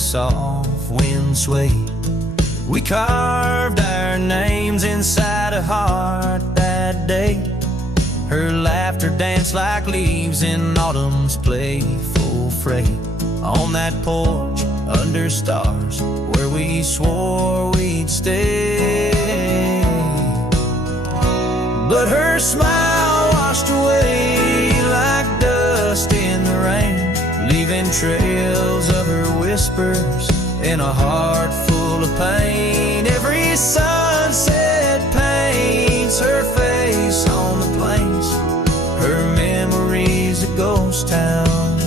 the soft wind swayed. We carved our names inside a heart that day. Her laughter danced like leaves in autumn's playful fray. On that porch under stars where we swore we'd stay. But her smile washed away like dust in the rain, leaving trails of her whispers in a heart full of pain. Every sunset paints her face on the plains. Her memory's a ghost town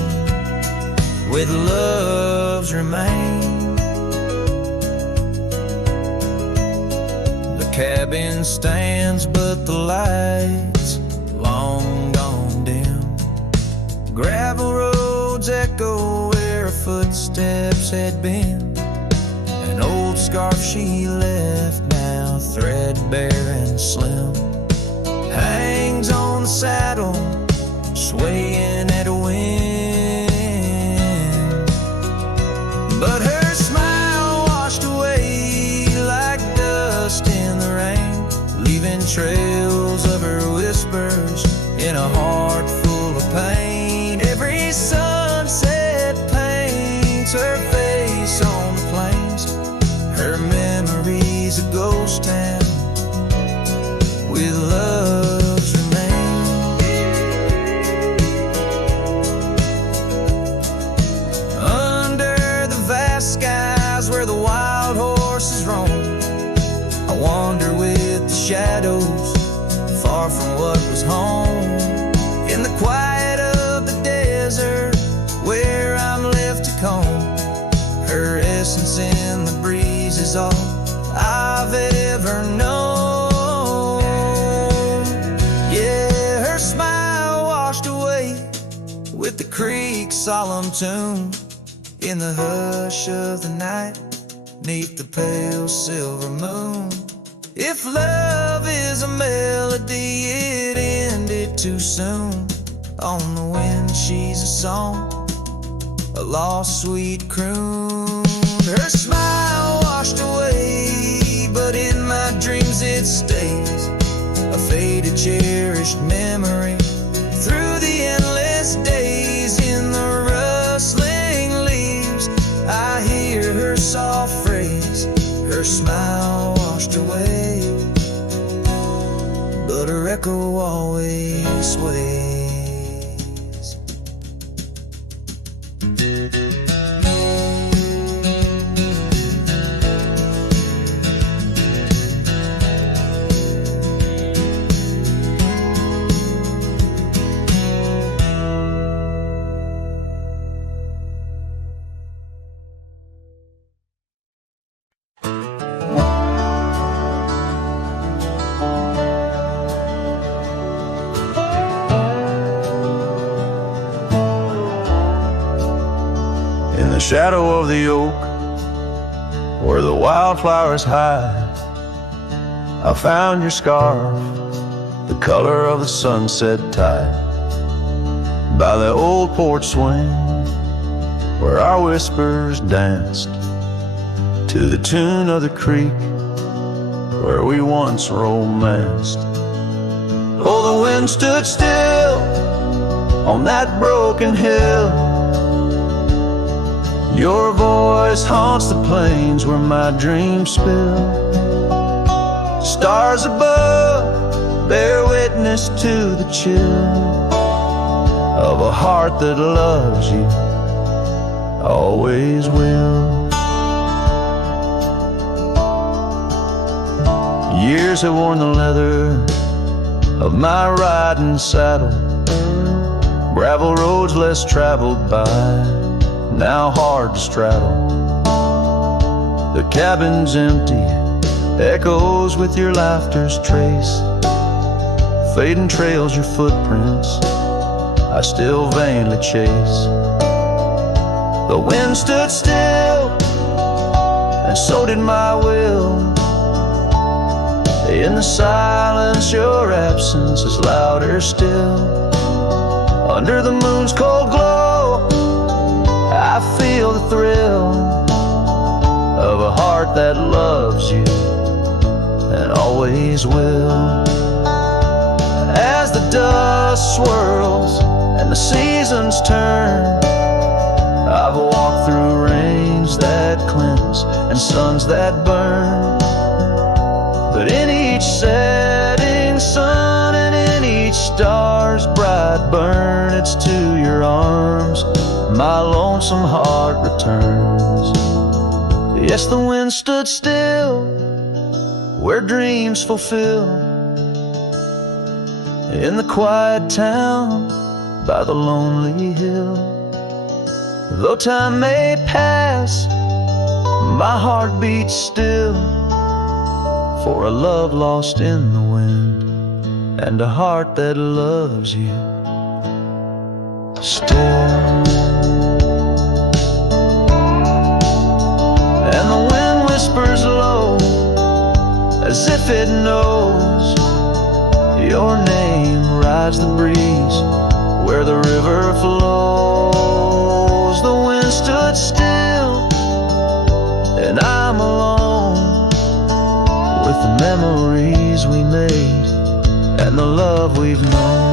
with love's remain. The cabin stands but the lights long gone dim. Gravel roads echo where her footsteps had been. An old scarf she left, now threadbare and slim, hangs on the saddle, swaying at a wind. But her smile washed away like dust in the rain, leaving trails of her whispers in a heart full of pain. Every sunset paints her face on the plains. Her memory's a ghost town with love's remain. Under the vast skies where the wild horses roam, I wander with the shadows, far from what was home. In the quiet of the desert where I'm left to comb, her essence in the breeze is all I've ever known. Yeah, her smile washed away with the creek's solemn tune. In the hush of the night, neath the pale silver moon. If love is a melody, it ended too soon. On the wind she's a song, a lost sweet croon. Her smile washed away, but in my dreams it stays, a faded cherished memory through the endless days. In the rustling leaves I hear her soft phrase, her smile washed away, but her echo always sways. Shadow of the oak, where the wildflowers hide, I found your scarf, the color of the sunset tide. By the old porch swing, where our whispers danced, to the tune of the creek, where we once romanced. Oh, the wind stood still on that broken hill. Your voice haunts the plains where my dreams spill. Stars above bear witness to the chill of a heart that loves you, always will. Years have worn the leather of my riding saddle, gravel roads less traveled by, now hard to straddle. The cabin's empty, echoes with your laughter's trace, fading trails your footprints I still vainly chase. The wind stood still, and so did my will. In the silence your absence is louder still. Under the moon's cold glow I feel the thrill heart that loves you and always will. As the dust swirls and the seasons turn, I've walked through rains that cleanse and suns that burn. But in each setting sun and in each star's bright burn, it's to your arms my lonesome heart returns. Yes, the wind stood still where dreams fulfill, in the quiet town by the lonely hill. Though time may pass, my heart beats still, for a love lost in the wind and a heart that loves you still. And the wind whispers low as if it knows your name rides the breeze where the river flows. The wind stood still and I'm alone with the memories we made and the love we've known.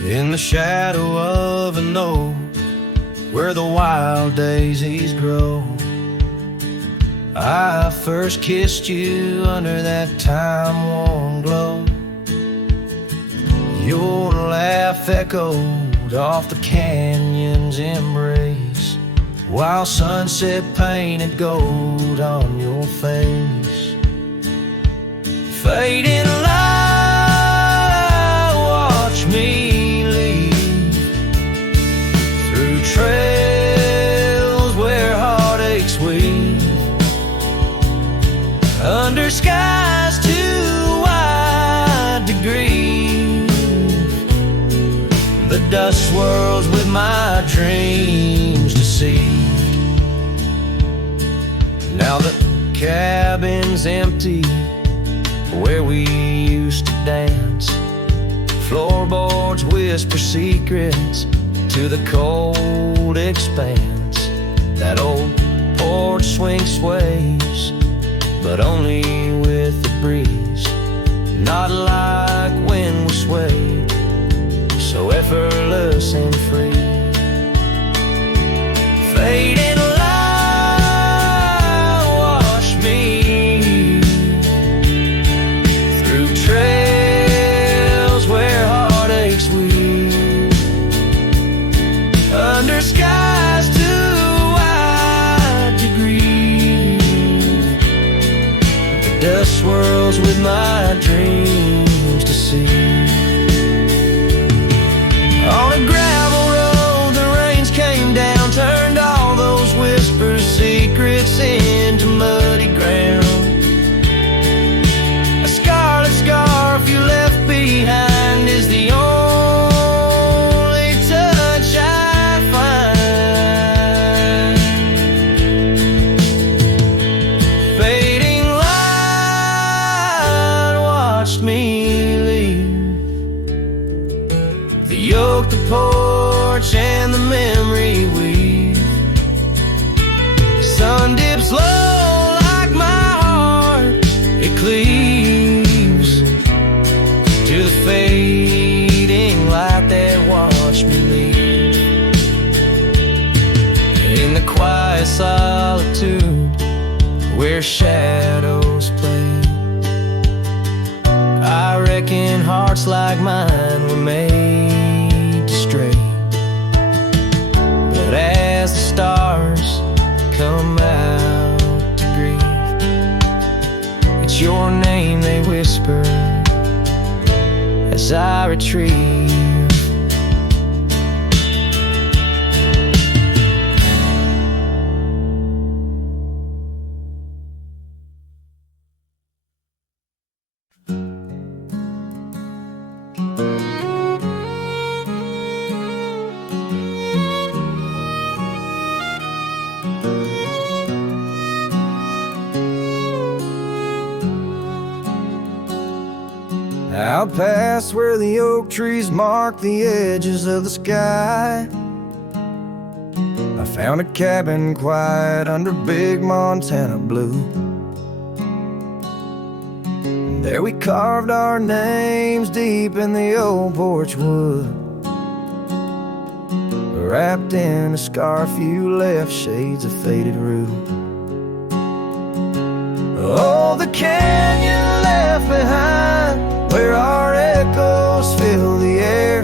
In the shadow of an oak where the wild daisies grow, I first kissed you under that time-worn glow. Your laugh echoed off the canyon's embrace, while sunset painted gold on your face. Fading light, watch me trails where heartaches weave, under skies too wide to grieve. The dust swirls with my dreams deceived. Now the cabin's empty where we used to dance. Floorboards whisper secrets to the cold expanse. That old porch swing sways, but only with the breeze, not like when we swayed, so effortless and free. Fading light, wash me through trails where heartaches weave, under skies too wide to grieve. The dust swirls with my dreams to see. On a gravel road, the rains came down, turned all those whispers, secrets into muddy ground. A scarlet scarf you left behind is the only touch I find. Fading light watched me leave, the yoke, the porch, and the memory weave. Sun dips low like my heart, it cleaves to the fading light that watched me leave. In the quiet solitude where shadows play, I reckon hearts like mine were made to stray. But as the stars come out to grieve, it's your name they whisper as I retrieve. Out past where the oak trees mark the edges of the sky, I found a cabin quiet under big Montana blue. And there we carved our names deep in the old porch wood. Wrapped in a scarf you left shades of faded rue. Oh, the canyon left behind, where our echoes fill the air.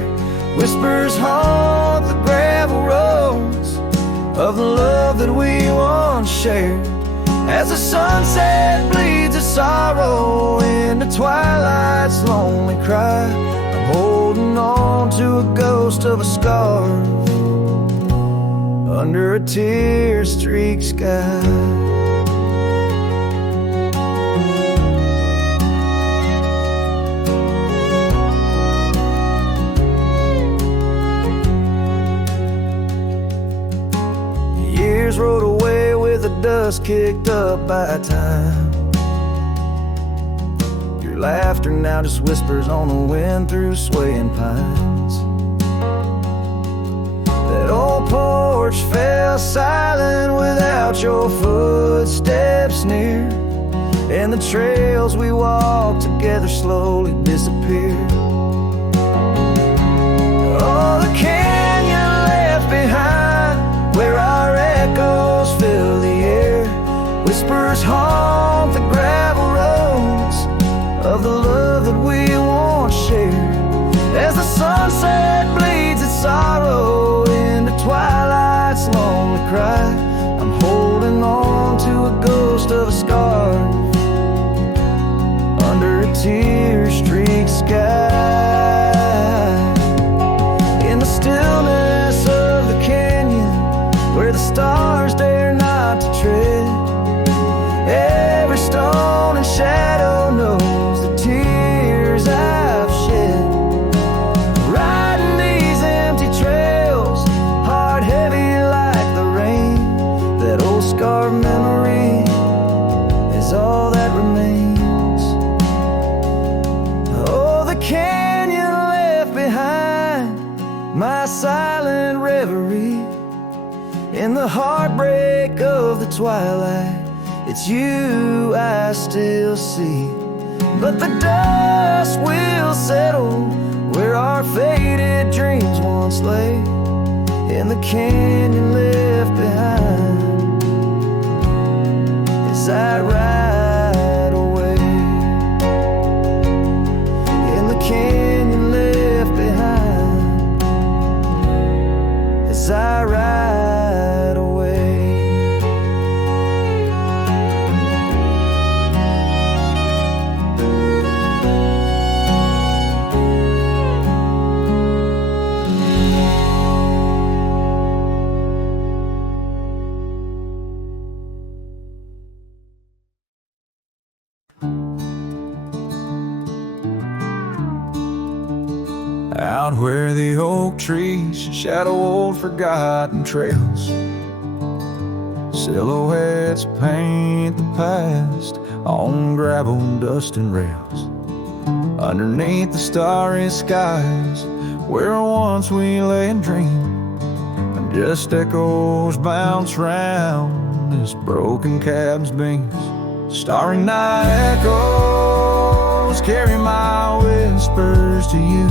Whispers haunt the gravel roads of the love that we once shared. As the sunset bleeds its sorrow into twilight's lonely cry, I'm holding on to a ghost of a scar under a tear-streaked sky. Rode away with the dust kicked up by time. Your laughter now just whispers on the wind through swaying pines. That old porch fell silent without your footsteps near, and the trails we walked together slowly disappeared. Oh, the canyon left behind, where our echoes fill the air. Whispers haunt the gravel roads of the love that we once shared. As the sunset bleeds its sorrow into twilight's lonely cry, I'm holding on to a ghost of a scar under a tear-streaked sky. In the stillness of the canyon, where the stars dare not to tread, every stone and shadow knows the tears I've shed. Riding these empty trails, heart heavy like the rain, that old scarred memory is all that remains. Oh, the canyon left behind, my silent reverie. In the heartbreak of the twilight, it's you I still see. But the dust will settle where our faded dreams once lay, in the canyon left behind as I ride away. In the canyon left behind as I ride away. Out where the oak trees shadow old forgotten trails, silhouettes paint the past on gravel, dust and rails. Underneath the starry skies, where once we lay and dreamed, and just echoes bounce round this broken cabin's beams. Starry night echoes carry my whispers to you,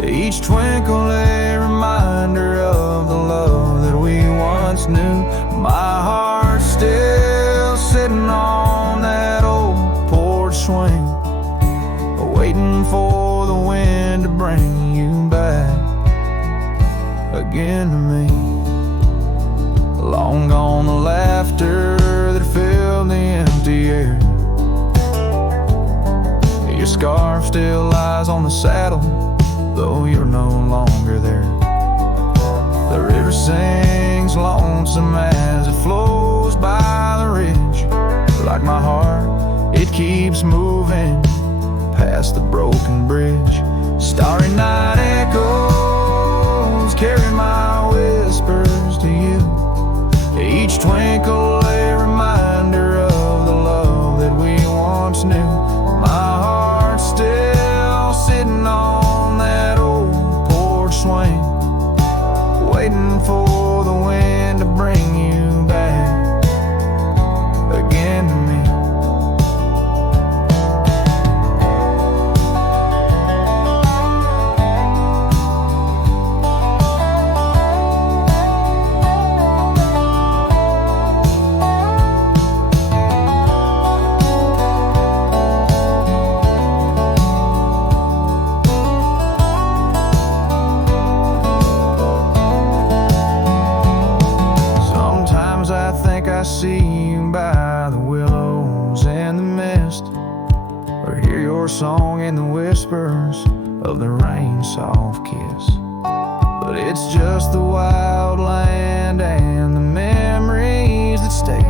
each twinkle a reminder of the love that we once knew. My heart's still sitting on that old porch swing, waiting for the wind to bring you back again to me. Long gone the laughter that filled the empty air, your scarf still lies on the saddle, though you're no longer there. The river sings lonesome as it flows by the ridge. Like my heart, it keeps moving past the broken bridge. Starry night echoes carry my whispers to you. Each twinkle a reminder of the love that we once knew. My heart's still sitting on that old porch swing, waiting for the wind to bring you back again to me. I see you by the willows and the mist, or hear your song in the whispers of the rain's soft kiss. But it's just the wild land and the memories that stay,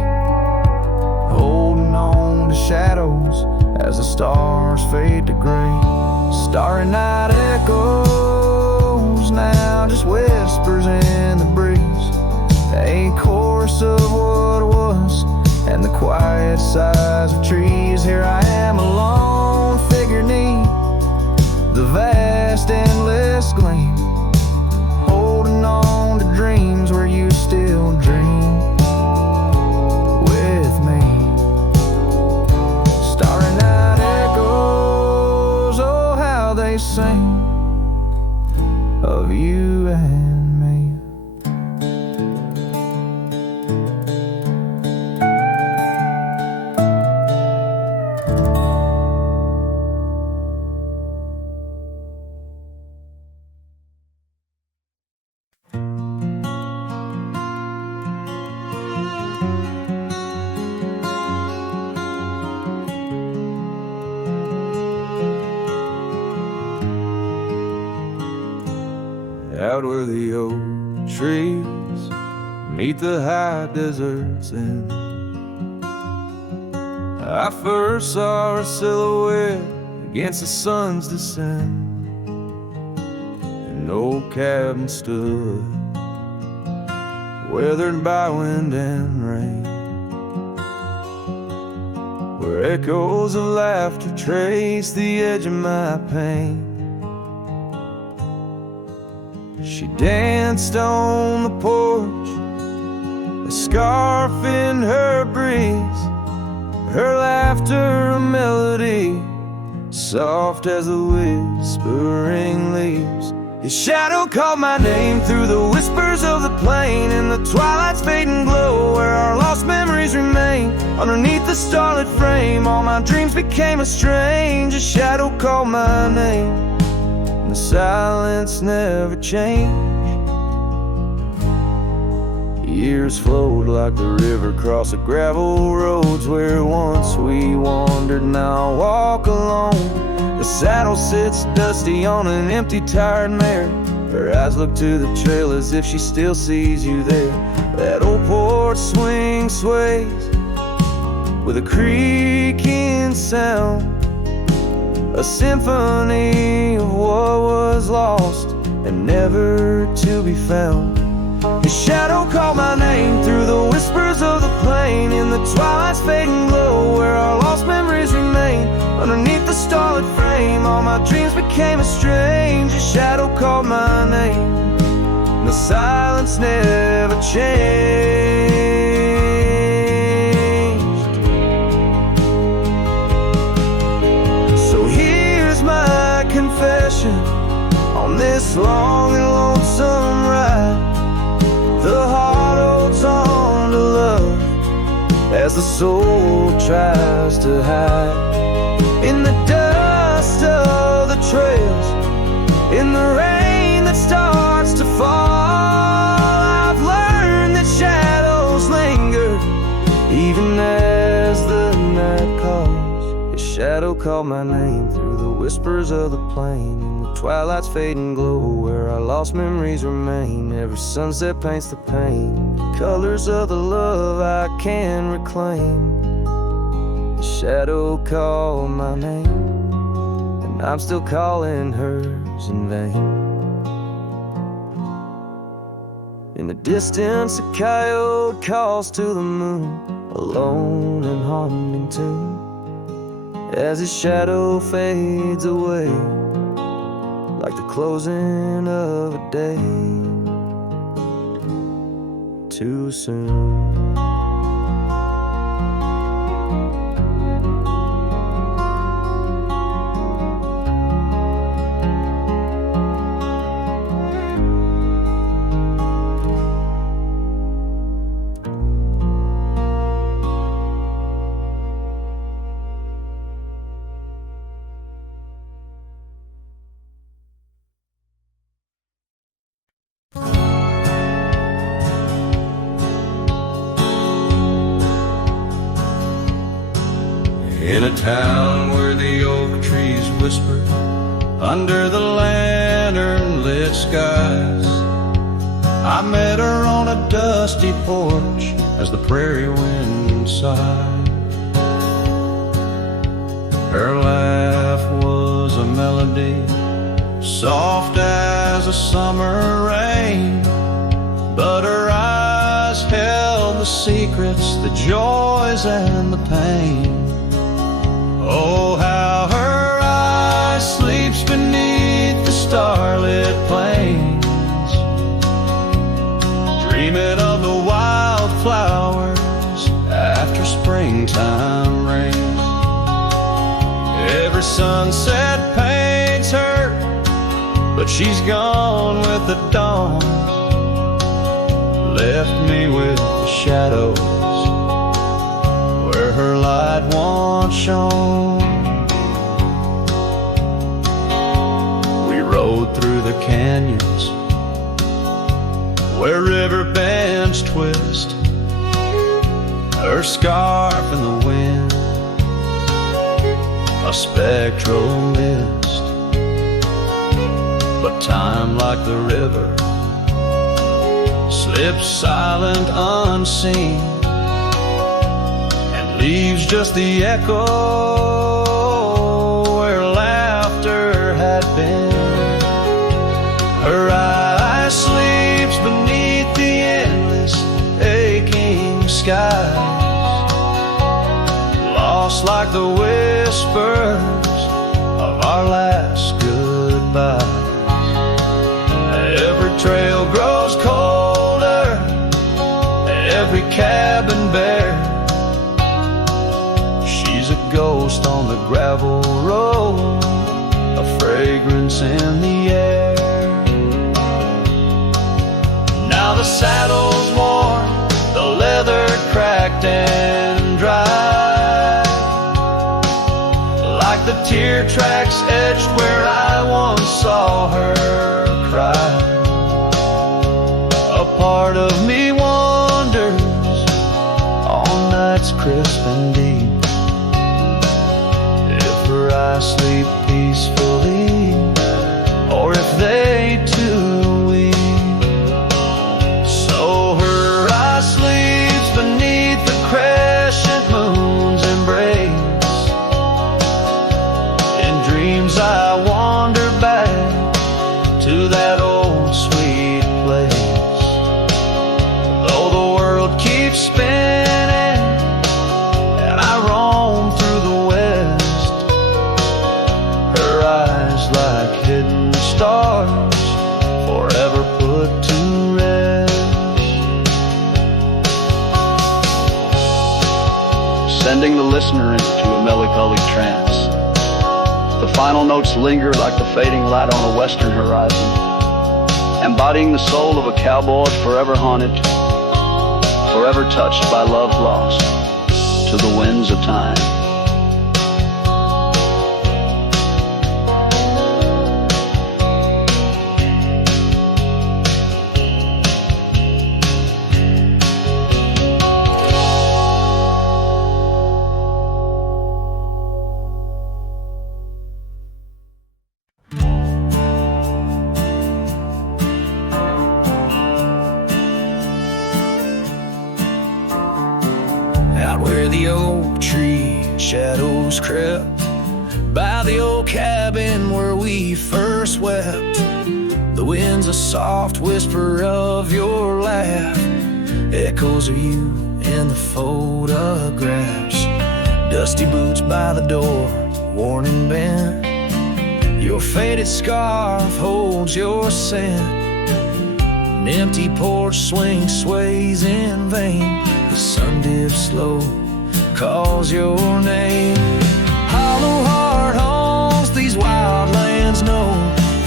holding on to shadows as the stars fade to gray. Starry night echoes now, just whispers in the breeze, a chorus of what was and the quiet sighs of trees. Here I am, a lone figure neath the vast endless gleam, holding on to dreams where you still dream with me. Starry night echoes, oh how they sing of you and out where the oak trees meet the high deserts, and I first saw her silhouette against the sun's descent. An old cabin stood, weathered by wind and rain, where echoes of laughter traced the edge of my pain. She danced on the porch, a scarf in her breeze, her laughter a melody, soft as the whispering leaves. His shadow called my name through the whispers of the plain, in the twilight's fading glow where our lost memories remain. Underneath the starlit frame, all my dreams became a strange. A shadow called my name, and the silence never changed. Years flowed like the river across the gravel roads where once we wandered, now I walk alone. The saddle sits dusty on an empty, tired mare. Her eyes look to the trail as if she still sees you there. That old porch swing sways with a creaking sound, a symphony of what was lost and never to be found. His shadow called my name through the whispers of the plain, in the twilight's fading glow where our lost memories remain. Underneath the starlit frame, all my dreams became a strange. A shadow called my name, and the silence never changed. So here's my confession on this long and lonesome ride. The heart holds on to love as the soul tries to hide. In the dust of the trails, in the rain that starts to fall, I've learned that shadows linger even as the night calls. shadow called my name through the whispers of the plain. In the twilight's fading glow, where our lost memories remain. Every sunset paints the pain, colors of the love I can reclaim. The shadow called my name, and I'm still calling hers in vain. In the distance, a coyote calls to the moon, a lone and haunting tune, as his shadow fades away, like the closing of a day too soon. In a town where the oak trees whisper under the lantern-lit skies, I met her on a dusty porch as the prairie wind sighed. Her laugh was a melody, soft as a summer rain, but her eyes held the secrets, the joys and the pain. Oh, how her eye sleeps beneath the starlit plains, dreaming of the wildflowers after springtime rains. Every sunset paints her, but she's gone with the dawn, left me with the shadows where her light once shone. We rode through the canyons where river bends twist, her scarf in the wind, a spectral mist. But time, like the river, slips silent, unseen, leaves just the echo where laughter had been. Her eye sleeps beneath the endless aching skies, lost like the whispers of our last goodbyes. Every trail grows colder, every cabin bare, ghost on the gravel road, a fragrance in the air. Now the saddle's worn, the leather cracked and dry, like the tear tracks etched where I once saw her cry. A part of me wonders on nights crisp and deep, I sleep peacefully, or if they too weep. So her eye sleeps beneath the crescent moon's embrace. In dreams I wander back to that old sweet place. Though the world keeps spinning and I roam through the west, like hidden stars, forever put to rest. Sending the listener into a melancholic trance. The final notes linger like the fading light on a western horizon, embodying the soul of a cowboy forever haunted, forever touched by love lost to the winds of time. by the old cabin where we first wept. The wind's a soft whisper of your laugh, echoes of you in the photographs. Dusty boots by the door, worn and bent. Your faded scarf holds your scent. An empty porch swing sways in vain. The sun dips slow, calls your name. Hollow heart haunts these wild lands know.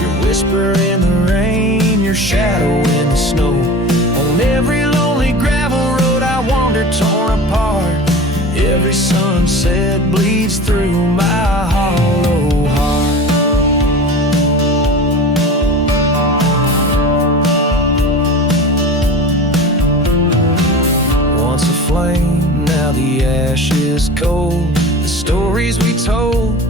Your whisper in the rain, your shadow in the snow. On every lonely gravel road I wander torn apart. Every sunset bleeds through my hollow heart. Once a flame, now the ash is cold. The stories we told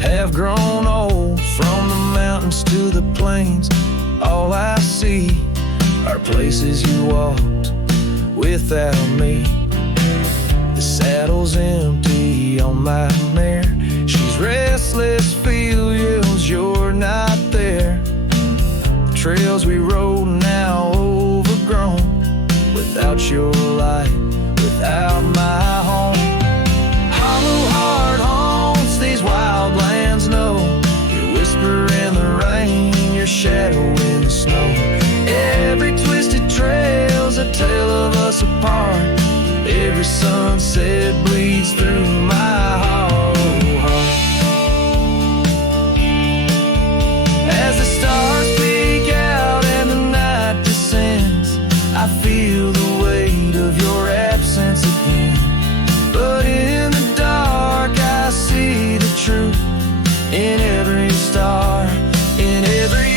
have grown old. From the mountains to the plains, all I see are places you walked without me. The saddle's empty on my mare. She's restless, feels you're not there. The trails we rode now overgrown. Without your light, without my home. Hollow heart haunts these wild lands know. Your whisper in the rain, your shadow in the snow. Every twisted trail's a tale of us apart. Every sunset bleeds through my hollow heart. As the stars peek out and the night descends, I feel the weight of your absence again. But in the dark I see the truth in every star, in every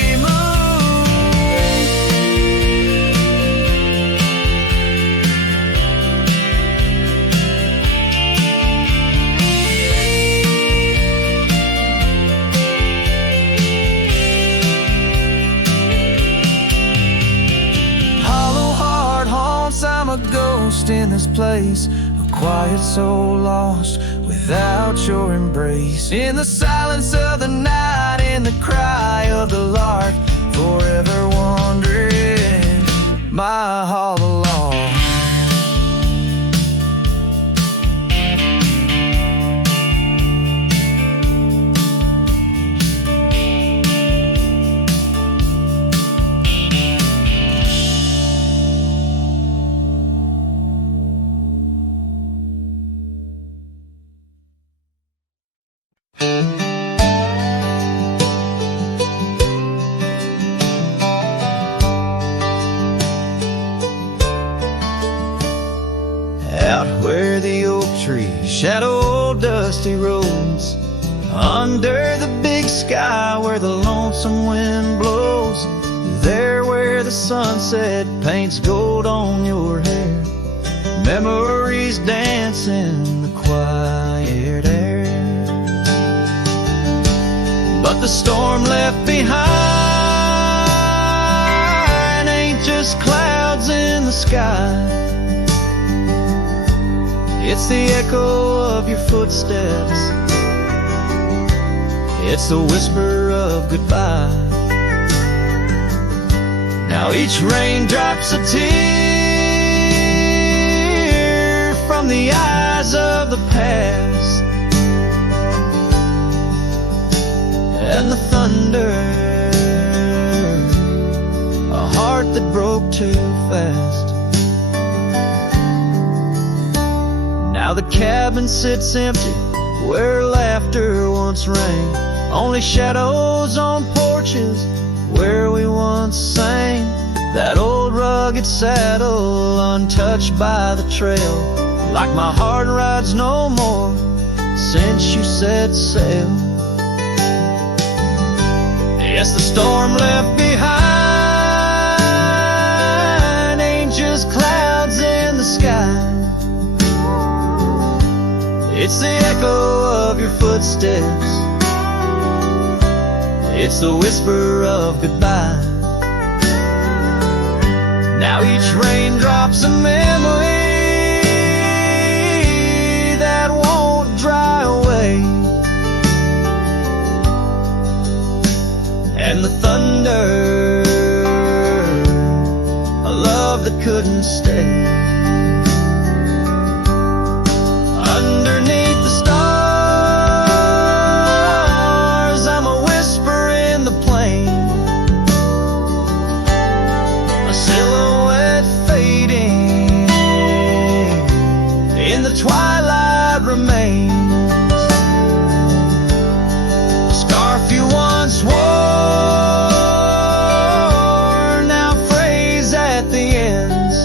I'm a ghost in this place, a quiet soul lost without your embrace. In the silence of the night, in the cry of the lark, forever wandering my hollow log. Shadow old dusty roads, under the big sky where the lonesome wind blows. There where the sunset paints gold on your hair, memories dance in the quiet air. But the storm left behind ain't just clouds in the sky. It's the echo of your footsteps. It's the whisper of goodbye. Now each raindrop's a tear from the eyes of the past. And the thunder, a heart that broke too fast. Now the cabin sits empty where laughter once rang. Only shadows on porches where we once sang. That old rugged saddle untouched by the trail, like my heart rides no more since you set sail. Yes, the storm left behind ain't just clouds in the sky. It's the echo of your footsteps. It's the whisper of goodbye. Now each raindrop's a memory that won't dry away. and the thunder, a love that couldn't stay. Underneath the stars, I'm a whisper in the plain, a silhouette fading in the twilight remains. The scarf you once wore now frays at the ends,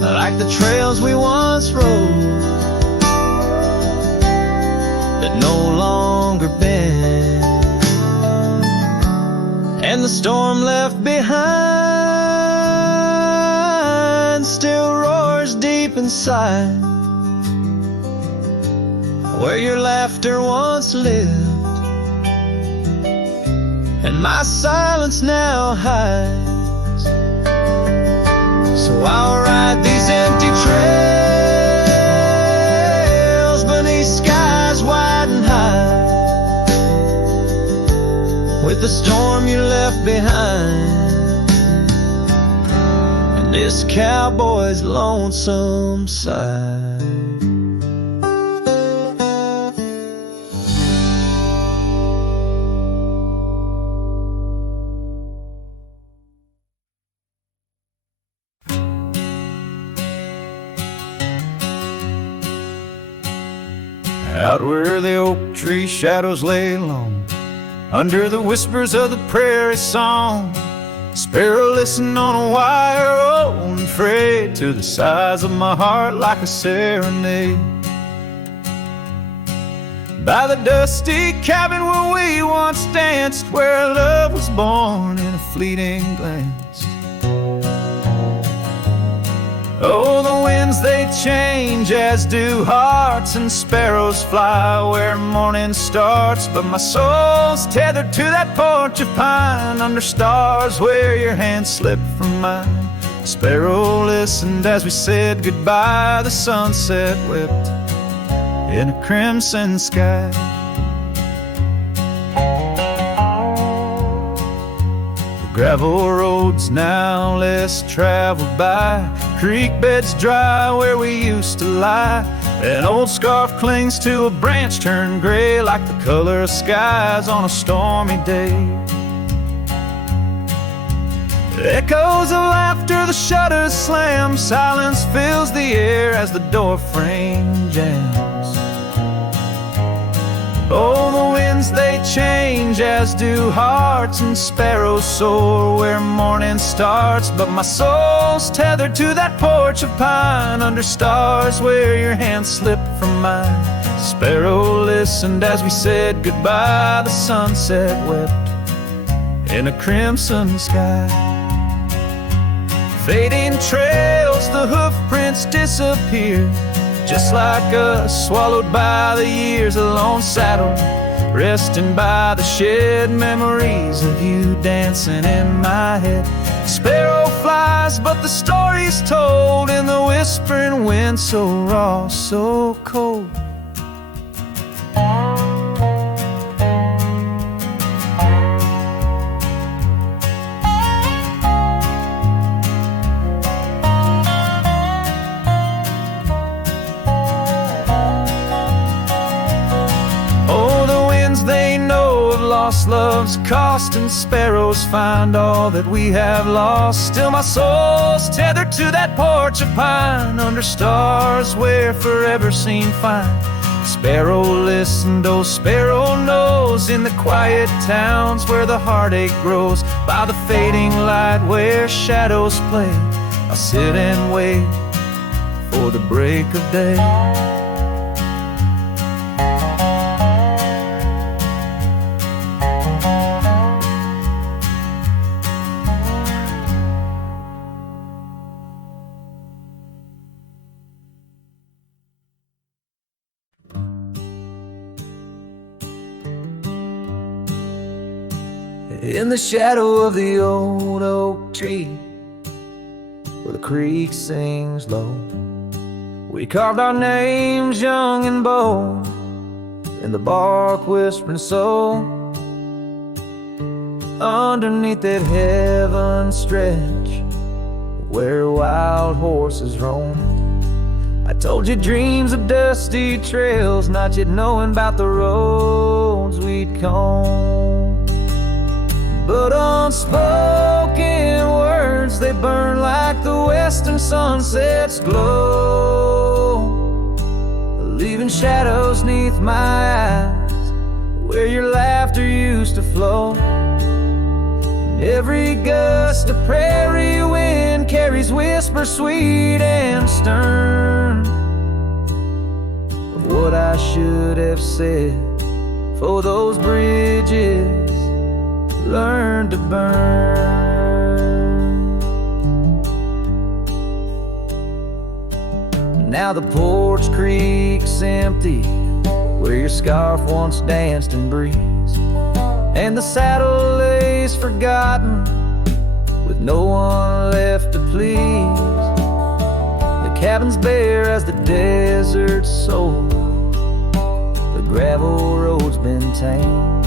like the trails we once rode that no longer bend. And the storm left behind still roars deep inside, where your laughter once lived and my silence now hides. So I'll ride these empty trails beneath skies wide and high, with the storm you left behind and this cowboy's lonesome side. Out where the oak tree shadows lay long, under the whispers of the prairie song, sparrow listen on a wire, old and frayed to the size of my heart like a serenade. By the dusty cabin where we once danced, where love was born in a fleeting glance. Oh, the winds they change, as do hearts, and sparrows fly where morning starts. But my soul's tethered to that porch of pine, under stars where your hand slipped from mine. Sparrow listened as we said goodbye, the sunset wept in a crimson sky. Gravel roads now less traveled by, creek beds dry where we used to lie. An old scarf clings to a branch turned gray, like the color of skies on a stormy day. Echoes of laughter, the shutters slam, silence fills the air as the door frame jams. Oh, the winds they change, as do hearts, and sparrows soar where morning starts. But my soul's tethered to that porch of pine, under stars where your hand slipped from mine. Sparrow listened as we said goodbye, the sunset wept in a crimson sky. Fading trails, the hoof prints disappear, just like us, swallowed by the years. A lone saddle, resting by the shed, memories of you dancing in my head. Sparrow flies, but the story's told in the whispering wind, so raw, so cold. Lost love's cost, and sparrows find all that we have lost. Still my soul's tethered to that porch of pine, under stars where forever seemed fine. Sparrow listened, oh sparrow knows, in the quiet towns where the heartache grows. By the fading light where shadows play, I'll sit and wait for the break of day. In the shadow of the old oak tree, where the creek sings low, we carved our names young and bold, in the bark whispering so. underneath that heaven stretch where wild horses roam. I told you dreams of dusty trails, not yet knowing about the roads we'd comb. But unspoken words, they burn like the western sunset's glow, leaving shadows neath my eyes where your laughter used to flow. And every gust of prairie wind carries whispers sweet and stern of what I should have said, for those bridges learned to burn. Now the porch creak's empty where your scarf once danced in breeze, and the saddle lays forgotten with no one left to please. The cabin's bare as the desert's soul, the gravel road's been tamed,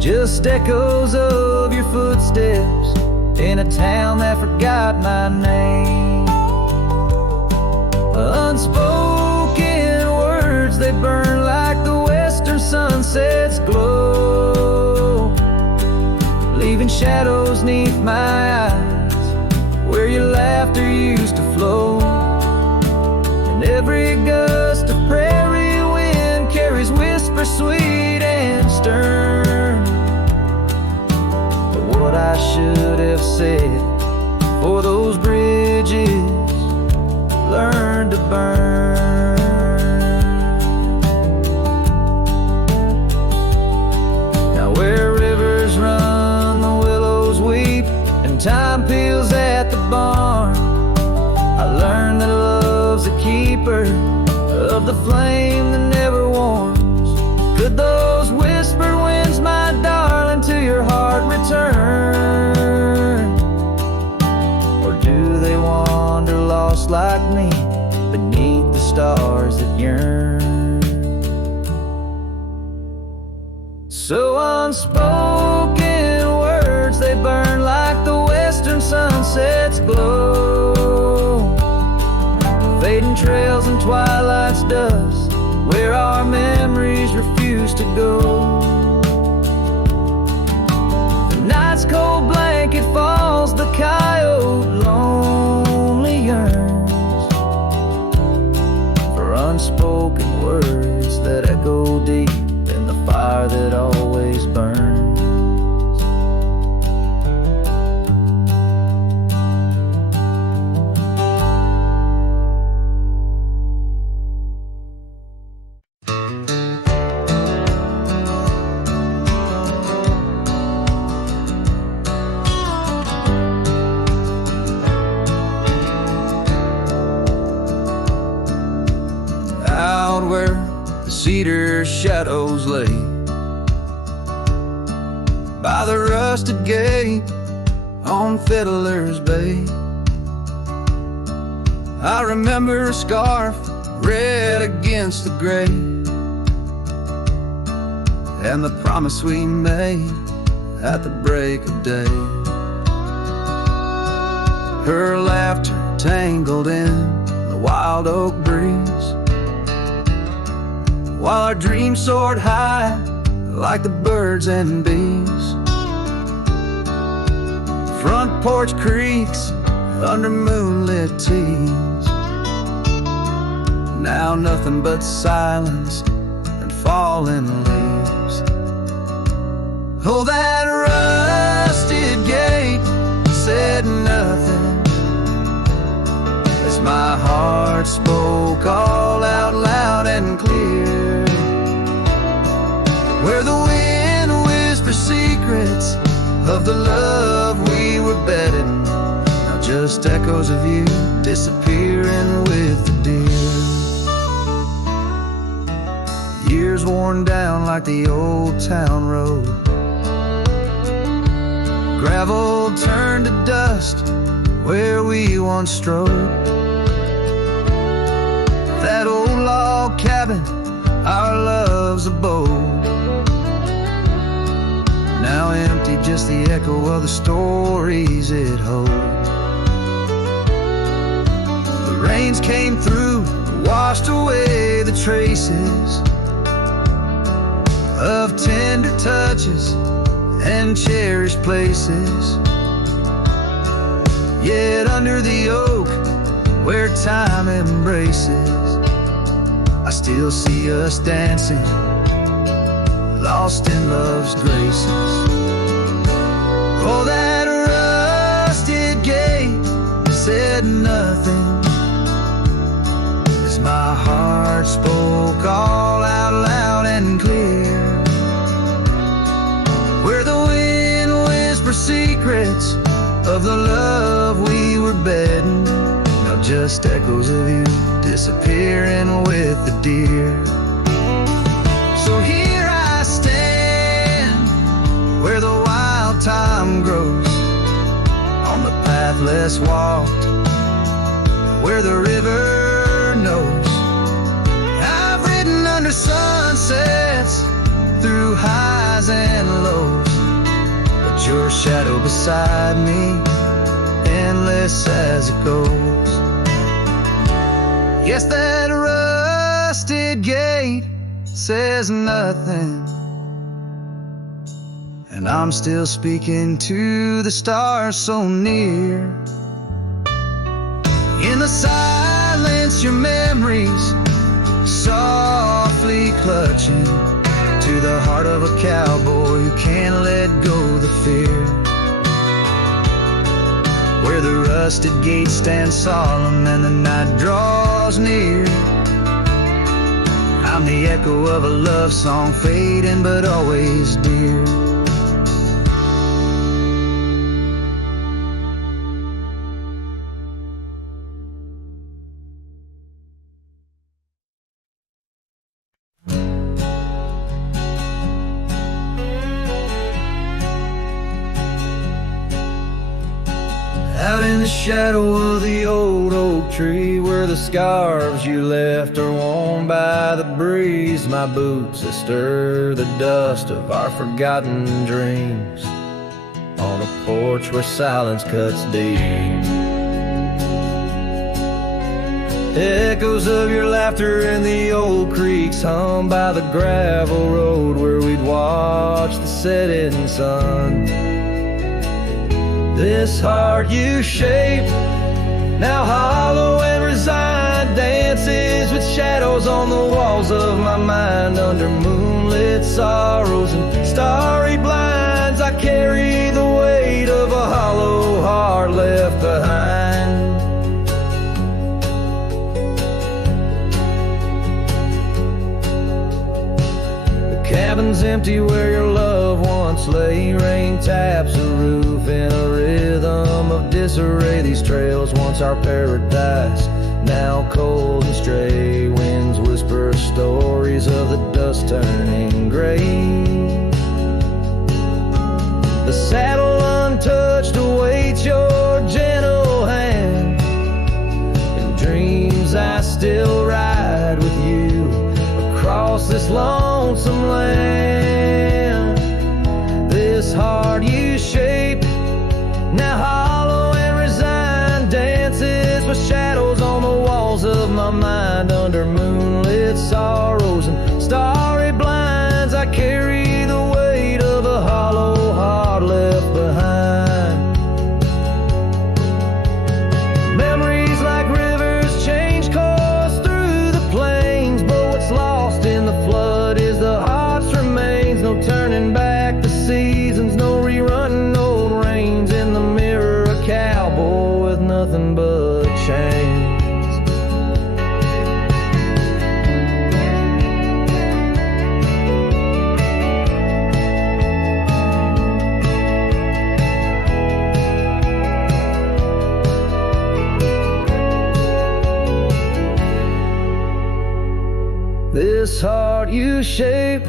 just echoes of your footsteps in a town that forgot my name. Unspoken words, they burn like the western sunset's glow, leaving shadows neath my eyes where your laughter used to flow. And every gust of prairie wind carries whispers sweet and stern of what I should have said, for those bridges learn to burn. Now where rivers run, the willows weep, and time peels at the barn, I learned that love's a keeper of the flame that never warms. Could those whisper winds, my darling, to your heart return? Or do they wander lost like me beneath the stars that yearn? So unspoken words, they burn like the western sunset's glow, fading trails and twilight's dust where our memories refuse to go. The night's cold blanket falls, the coyote lonely yearns for unspoken words that echo deep in the fire that always burns. Out where the cedar shadows lay by the rusted gate on Fiddler's Bay, I remember a scarf red against the gray, and the promise we made at the break of day. Her laughter tangled in the wild oak breeze, while our dreams soared high like the birds and bees. Front porch creaks under moonlit tees, now nothing but silence and falling leaves. Oh, that rusted gate said nothing as my heart spoke all out loud and clear, where the wind whispers secrets of the love we were betting, now just echoes of you disappearing with the deer. Years worn down like the old town road, gravel turned to dust where we once strode. That old log cabin, our love's abode, now empty, just the echo of the stories it holds. The rains came through, washed away the traces of tender touches and cherished places. Yet under the oak, where time embraces, I still see us dancing, lost in love's graces. Oh, that rusted gate said nothing as my heart spoke all out loud and clear. Where the wind whispered secrets of the love we were bedding, now just echoes of you disappearing with the deer. So here I stand, where the wild time grows, on the path less walked, where the river knows. I've ridden under sunsets, through highs and lows, but your shadow beside me, endless as it goes. Yes, that rusted gate says nothing, and I'm still speaking to the stars so near. In the silence, your memories softly clutching to the heart of a cowboy who can't let go the fear. Where the rusted gate stands solemn and the night draws near, I'm the echo of a love song fading but always dear. Out in the shadow of the old oak tree, where the scarves you left are worn by the breeze, my boots that stir the dust of our forgotten dreams, on a porch where silence cuts deep. Echoes of your laughter in the old creeks hum by the gravel road where we'd watch the setting sun. This heart you shape, now hollow and resigned, dances with shadows on the walls of my mind. Under moonlit sorrows and starry blinds, I carry the weight of a hollow heart left behind. The cabin's empty where your love once lay, rain taps the roof in a rhythm of disarray. These trails once our paradise, now cold and stray. Winds whisper stories of the dust turning gray. The saddle untouched awaits your gentle hand. In dreams I still ride with you across this lonesome land. This heart you shape, now hollow and resigned, dances with shadows on the walls of my mind. Under moonlit sorrows and starry blinds, I carry the weight of a hollow heart left behind. Memories like rivers change course through the plains, but what's lost in the flood is the heart's remains. No turning back the seasons, no rerunning old rains. In the mirror, a cowboy with nothing but chains. This heart you shape,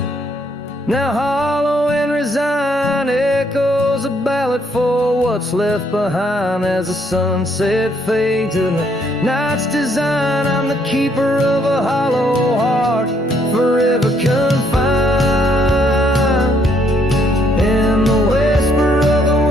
now hollow and resigned, echoes a ballad for what's left behind. As the sunset fades in the night's design, I'm the keeper of a hollow heart, forever confined. In the whisper of the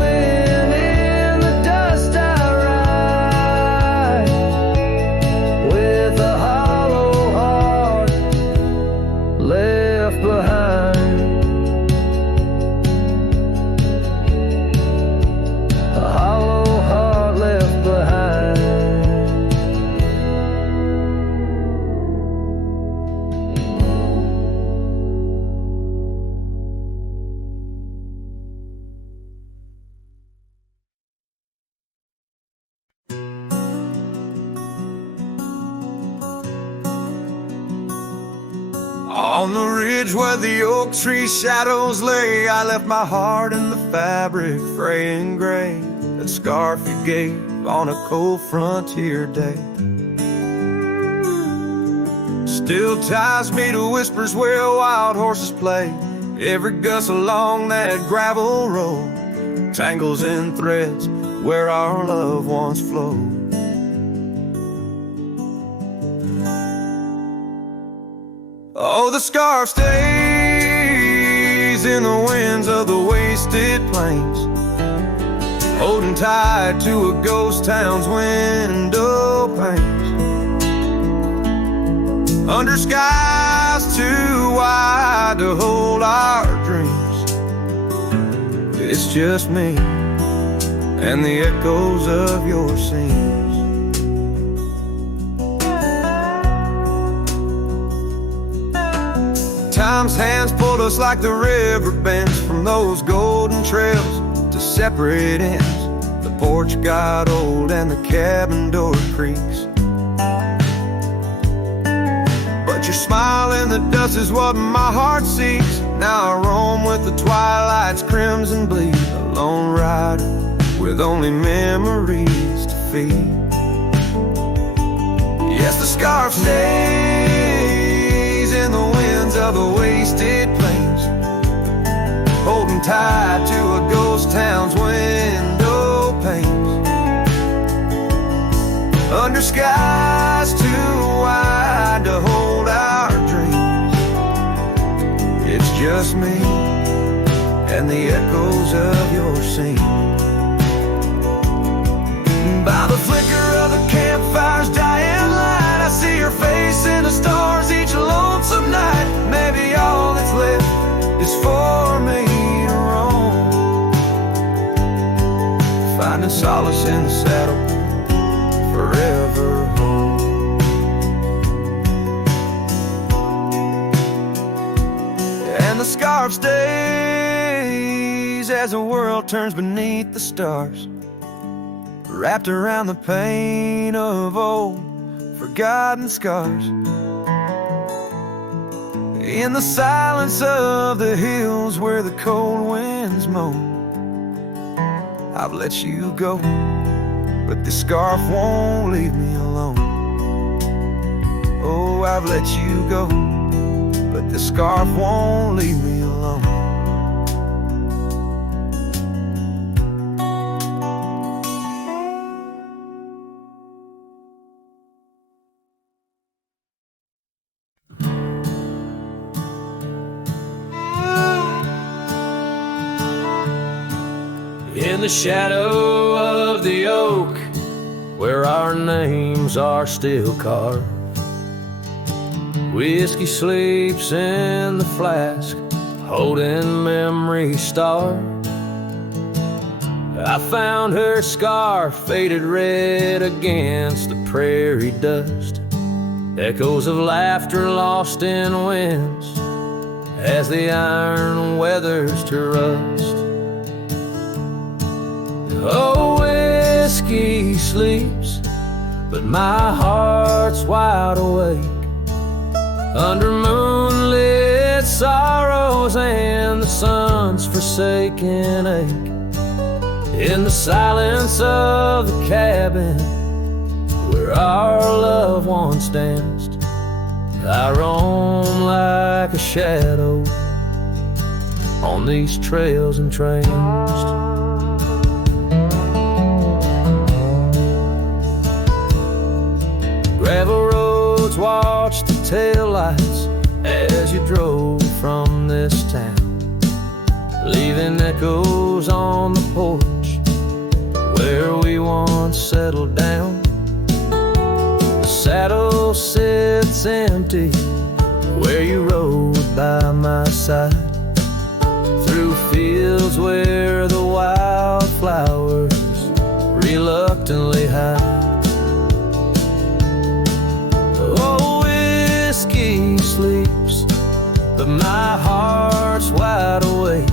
On the ridge where the oak tree shadows lay, I left my heart in the fabric, fray and gray. That scarf you gave on a cold frontier day still ties me to whispers where wild horses play. Every gust along that gravel road tangles in threads where our love once flowed. Oh, the scarf stays in the winds of the wasted plains, holding tight to a ghost town's window panes. Under skies too wide to hold our dreams, it's just me and the echoes of your scenes. Time's hands pulled us like the river bends from those golden trails to separate ends. The porch got old and the cabin door creaks, but your smile in the dust is what my heart seeks. Now I roam with the twilight's crimson bleed, a lone rider with only memories to feed. Yes, the scarf stays in the winds of the wasted plains, holding tight to a ghost town's window panes. Under skies too wide to hold our dreams, it's just me and the echoes of your scene. By the flicker of the campfire's dying light, I see your face in the stars each lonesome night. Maybe all that's left is for me to roam, finding solace in the saddle, forever home. And the scarf stays as the world turns beneath the stars, wrapped around the pain of old forgotten scars. In the silence of the hills where the cold winds moan, I've let you go, but this scarf won't leave me alone. Oh, I've let you go, but this scarf won't leave me alone. In the shadow of the oak, where our names are still carved, whiskey sleeps in the flask, holding memory starved. I found her scarf faded red against the prairie dust, echoes of laughter lost in winds as the iron weathers to rust. Oh, whiskey sleeps, but my heart's wide awake under moonlit sorrows and the sun's forsaken ache. In the silence of the cabin where our love once danced, I roam like a shadow on these trails entranced. Gravel roads watch the taillights as you drove from this town, leaving echoes on the porch where we once settled down. The saddle sits empty where you rode by my side, through fields where the wildflowers reluctantly hide. Oh, whiskey sleeps, but my heart's wide awake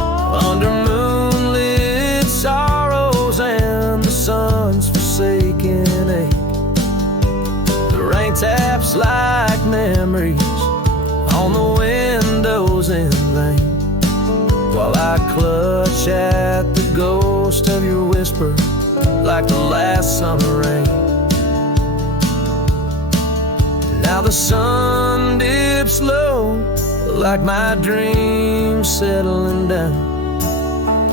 under moonlit sorrows and the sun's forsaken ache. The rain taps like memories calls in vain, while I clutch at the ghost of your whisper like the last summer rain. Now the sun dips low like my dreams settling down.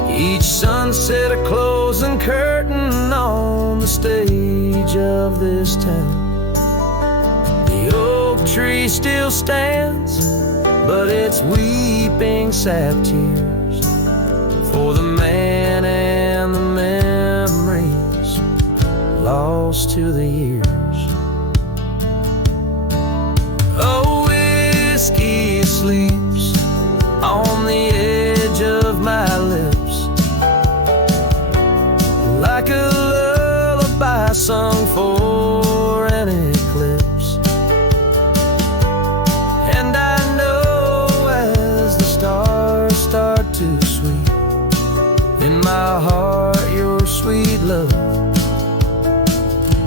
Each sunset a closing curtain on the stage of this town. The oak tree still stands, but it's weeping sad tears for the man and the memories lost to the years. A whiskey sleeps on the edge of my lips like a lullaby sung for an eclipse. And I know as the stars start to sweep in my heart your sweet love,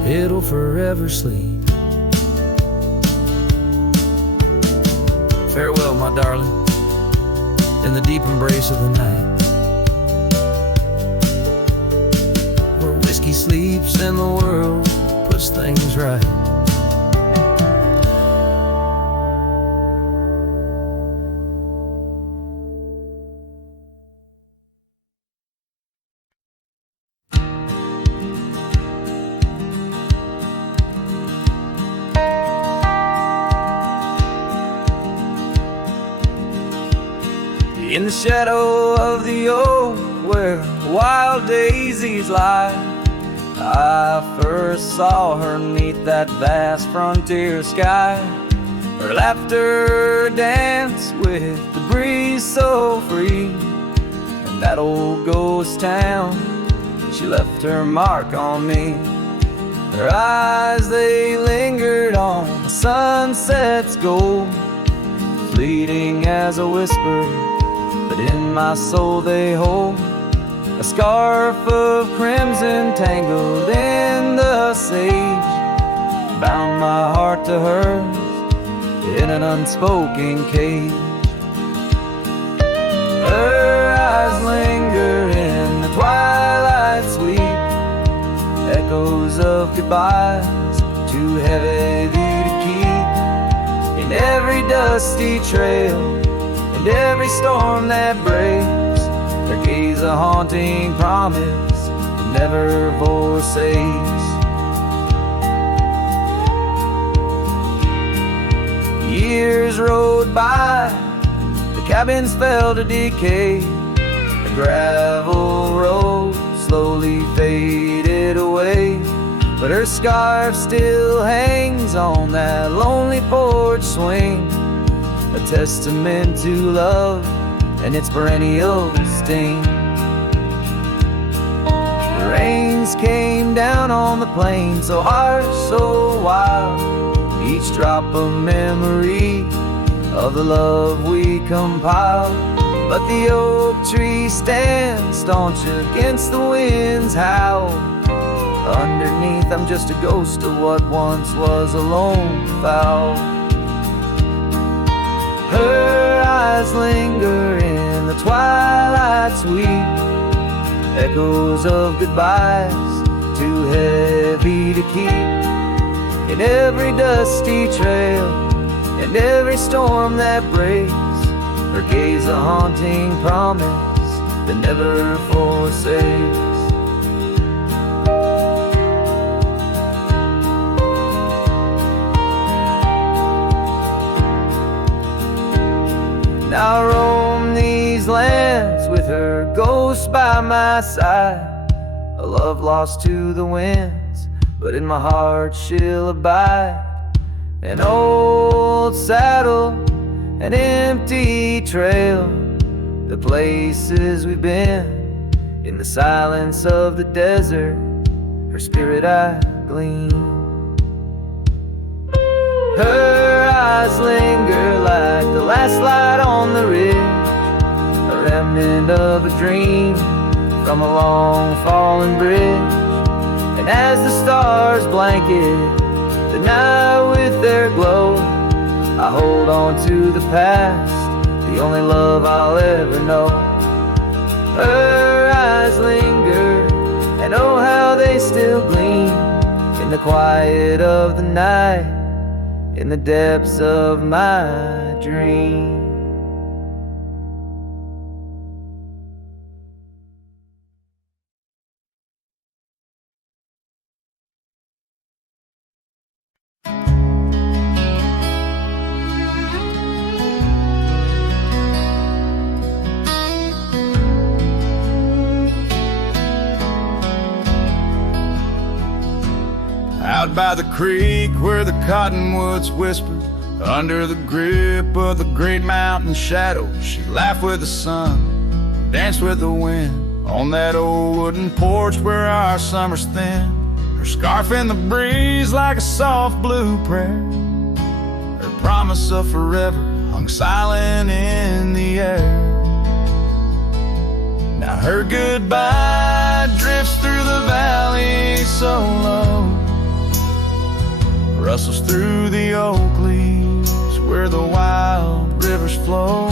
it'll forever sleep. Farewell, my darling, in the deep embrace of the night, where whiskey sleeps and the world puts things right. In the shadow of the oak where wild daisies lie, I first saw her 'neath that vast frontier sky. Her laughter danced with the breeze so free. In that old ghost town, she left her mark on me. Her eyes, they lingered on the sunset's gold, fleeting as a whisper, but in my soul they hold a scarf of crimson tangled in the sage, bound my heart to hers in an unspoken cage. Her eyes linger in the twilight sweet, echoes of goodbyes too heavy to keep. In every dusty trail and every storm that breaks, her gaze a haunting promise that never forsakes. Years rode by, the cabins fell to decay, the gravel road slowly faded away, but her scarf still hangs on that lonely porch swing, a testament to love and its perennial sting. The rains came down on the plain, so harsh, so wild, each drop a memory of the love we compiled. But the oak tree stands staunch against the wind's howl. Underneath I'm just a ghost of what once was a lone fowl. Her eyes linger in the twilight sweet, echoes of goodbyes too heavy to keep. In every dusty trail and every storm that breaks, her gaze a haunting promise that never forsakes. Now I roam these lands with her ghost by my side, a love lost to the winds, but in my heart she'll abide. An old saddle, an empty trail, the places we've been, in the silence of the desert, her spirit I glean. Her eyes linger like the last light on the ridge, a remnant of a dream from a long fallen bridge. And as the stars blanket the night with their glow, I hold on to the past the only love I'll ever know. Her eyes linger, and oh how they still gleam in the quiet of the night, in the depths of my dream. Out by the creek where the cottonwoods whispered, under the grip of the great mountain shadow, she laughed with the sun, danced with the wind, on that old wooden porch where our summer's thin. Her scarf in the breeze like a soft blue prayer, her promise of forever hung silent in the air. Now her goodbye drifts through the valley so low, rustles through the oak leaves where the wild rivers flow.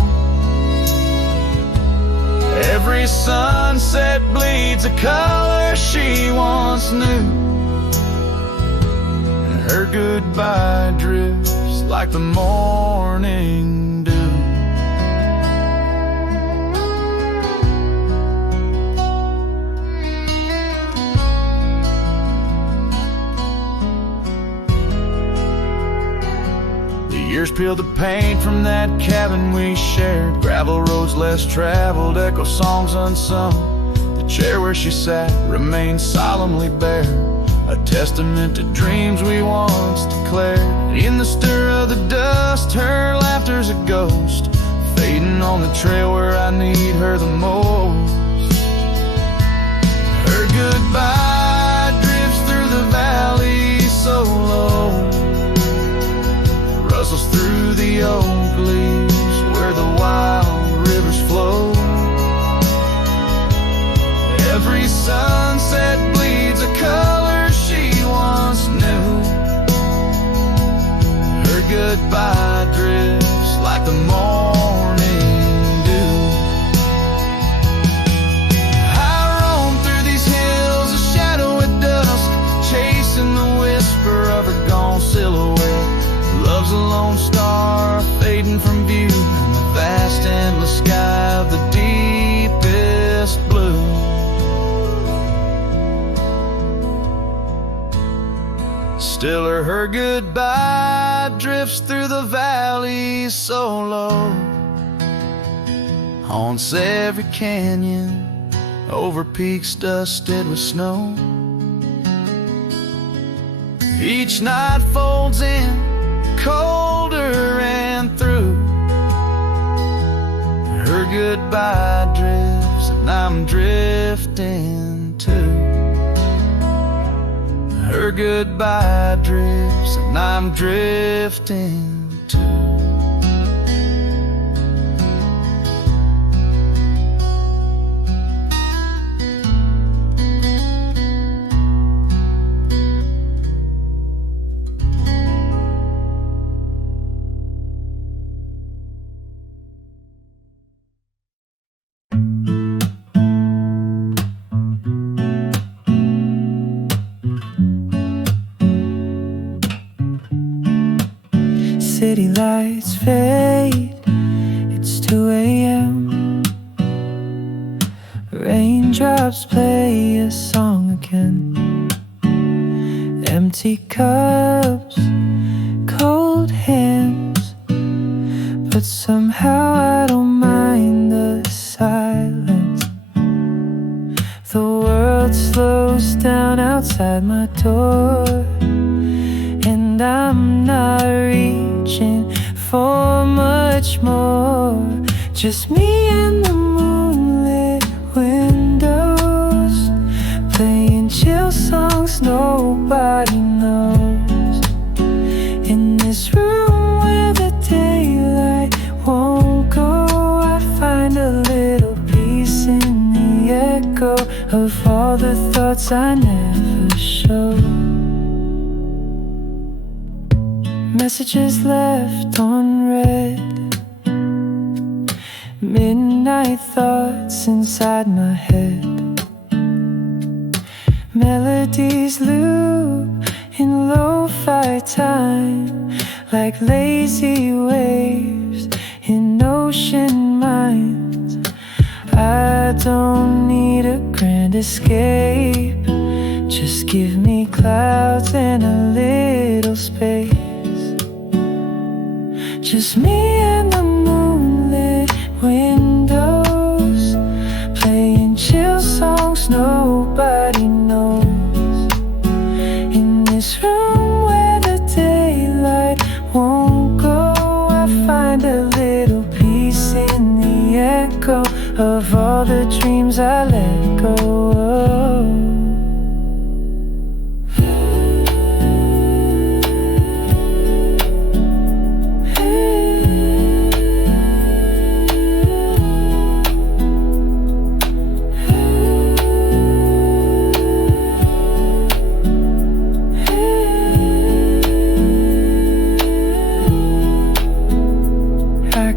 Every sunset bleeds a color she once knew, and her goodbye drifts like the morning dew. Years peeled the paint from that cabin we shared, gravel roads less traveled, echo songs unsung. The chair where she sat remained solemnly bare, a testament to dreams we once declared. In the stir of the dust, her laughter's a ghost, fading on the trail where I need her the most. Her goodbye drifts through the valley so low, rustles through the oak leaves where the wild rivers flow. Every sunset bleeds a color she once knew, her goodbye drifts like the morning dew. I roam through these hills, a shadow at dusk, chasing the whisper of her gone silhouette. Love's a lone star fading from view in the vast endless sky of the deepest blue. Still her goodbye drifts through the valley so low, haunts every canyon, over peaks dusted with snow. Each night folds in colder and through, her goodbye drifts and I'm drifting too. Her goodbye drifts and I'm drifting too. City lights fade, it's 2 a.m. Raindrops play a song again. Empty cups, cold hands, but somehow I don't mind the silence. The world slows down outside my door, and I'm not reaching for much more. Just me and the moonlit windows, playing chill songs nobody knows. In this room where the daylight won't go, I find a little peace in the echo of all the thoughts I never show. Messages left unread, midnight thoughts inside my head. Melodies loop in lo-fi time, like lazy waves in ocean minds. I don't need a grand escape, just give me clouds and a little space. Just me and the moonlit windows, playing chill songs nobody knows. In this room where the daylight won't go, I find a little peace in the echo of all the dreams I let go of.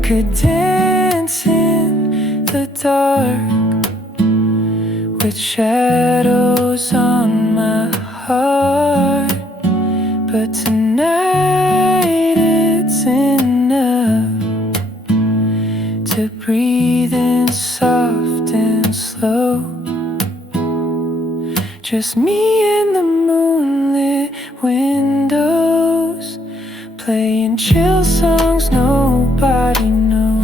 Could dance in the dark with shadows on my heart, but tonight it's enough to breathe in soft and slow. Just me and the moonlit windows, playing chill songs nobody knows.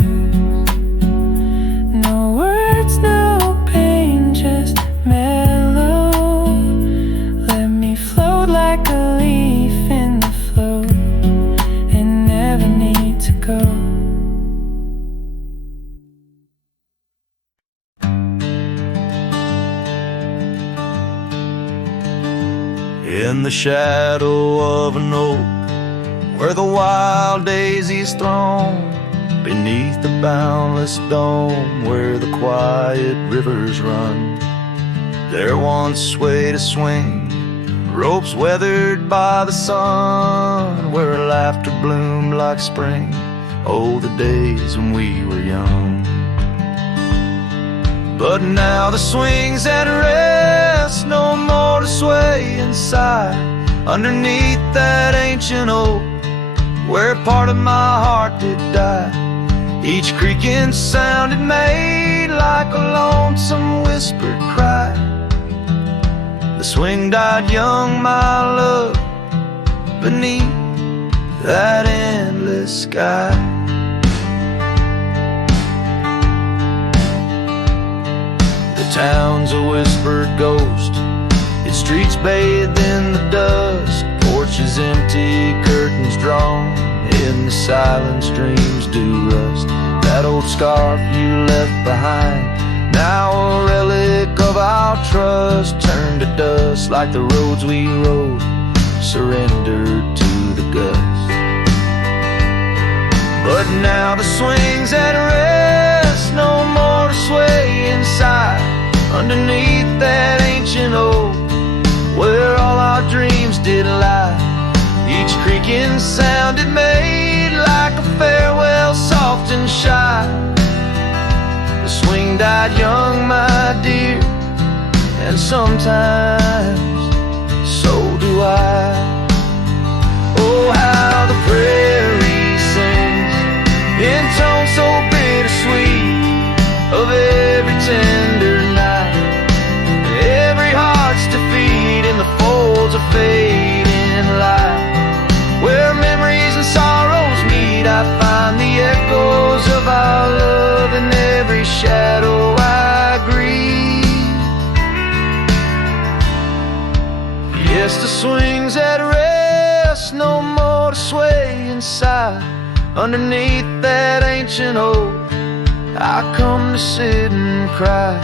No words, no pain, just mellow. Let me float like a leaf in the flow and never need to go. In the shadow of an oak, where the wild daisies throng, beneath the boundless dome, where the quiet rivers run, there once swayed a swing, ropes weathered by the sun, where laughter bloomed like spring. Oh, the days when we were young. But now the swing's at rest, no more to sway inside, underneath that ancient oak, where part of my heart did die. Each creaking sound it made like a lonesome whispered cry. The swing died young, my love, beneath that endless sky. The town's a whispered ghost, its streets bathed in the dust, porches empty, curtains drawn, in the silence dreams do rust. That old scarf you left behind, now a relic of our trust, turned to dust like the roads we rode, surrendered to the gust. But now the swing's at rest, no more to sway inside, underneath that ancient oak, where all our dreams did lie. Each creaking sound it made like a farewell, soft and shy. The swing died young, my dear, and sometimes so do I. Oh, how the prairie sings in tones so bittersweet of every tender night, every heart's defeat in the folds of fading light. Where memories and sorrows meet, I find the echoes of our love in every shadow I grieve. Yes, the swing's at rest, no more to sway inside, underneath that ancient oak, I come to sit and cry.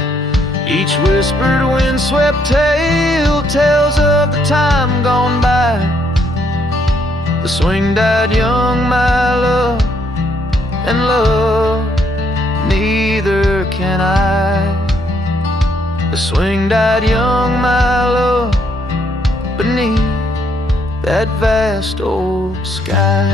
Each whispered windswept tale tells of the time gone by. The swing died young, my love, and love neither can I. The swing died young, my love, beneath that vast old sky.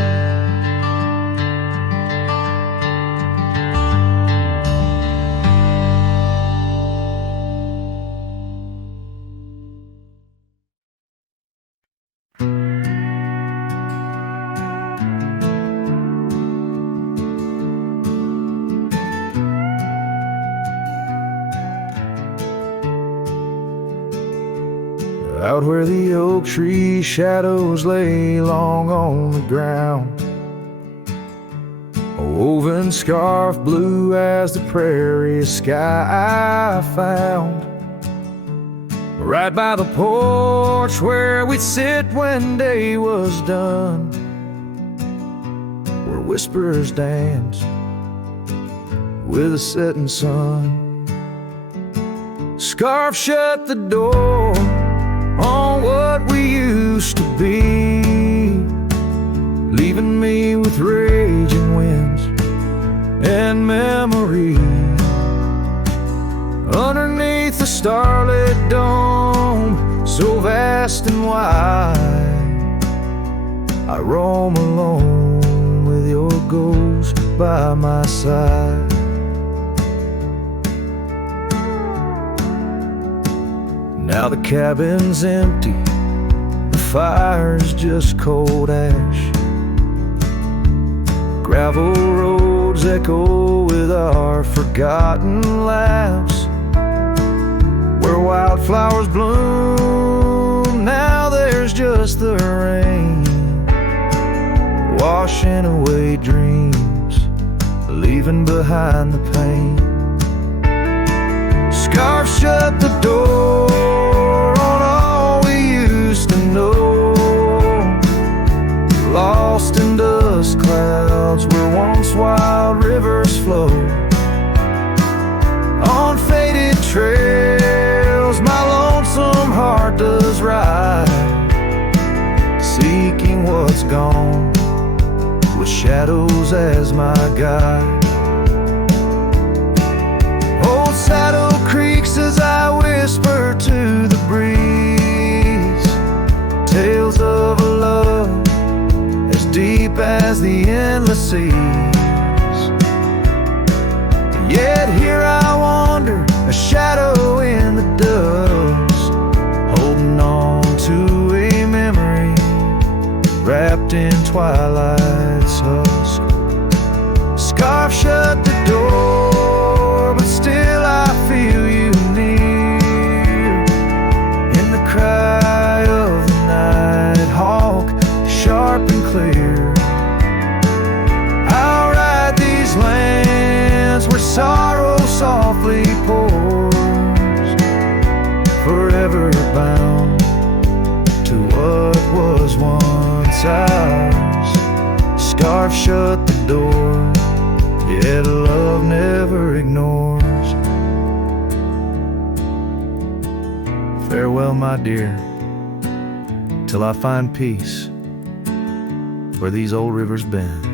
out where the oak tree shadows lay long on the ground. A woven scarf blue as the prairie sky I found. Right by the porch where we'd sit when day was done, where whispers dance with the setting sun. Scarf shut the door on what we used to be, leaving me with raging winds and memory. Underneath the starlit dome, so vast and wide, I roam alone with your ghost by my side. Now the cabin's empty, the fire's just cold ash. Gravel roads echo with our forgotten laughs. Where wildflowers bloom, now there's just the rain, washing away dreams, leaving behind the pain. Scarf shut the door on all we used to know, lost in dust clouds where once wild rivers flow. On faded trails my lonesome heart does ride, seeking what's gone with shadows as my guide. Old saddle creaks as I whisper to the breeze, tales of a love as deep as the endless seas. Yet here I wander, a shadow in the dust, holding on to a memory wrapped in twilight's husk. Scarf shut the door, but still I feel you near, in the cry of the night hawk, sharp and clear. I'll ride these lands where sorrow softly pours, forever bound to what was once ours. Scarf shut the door, yet love never ignores. Farewell, my dear, till I find peace where these old rivers bend.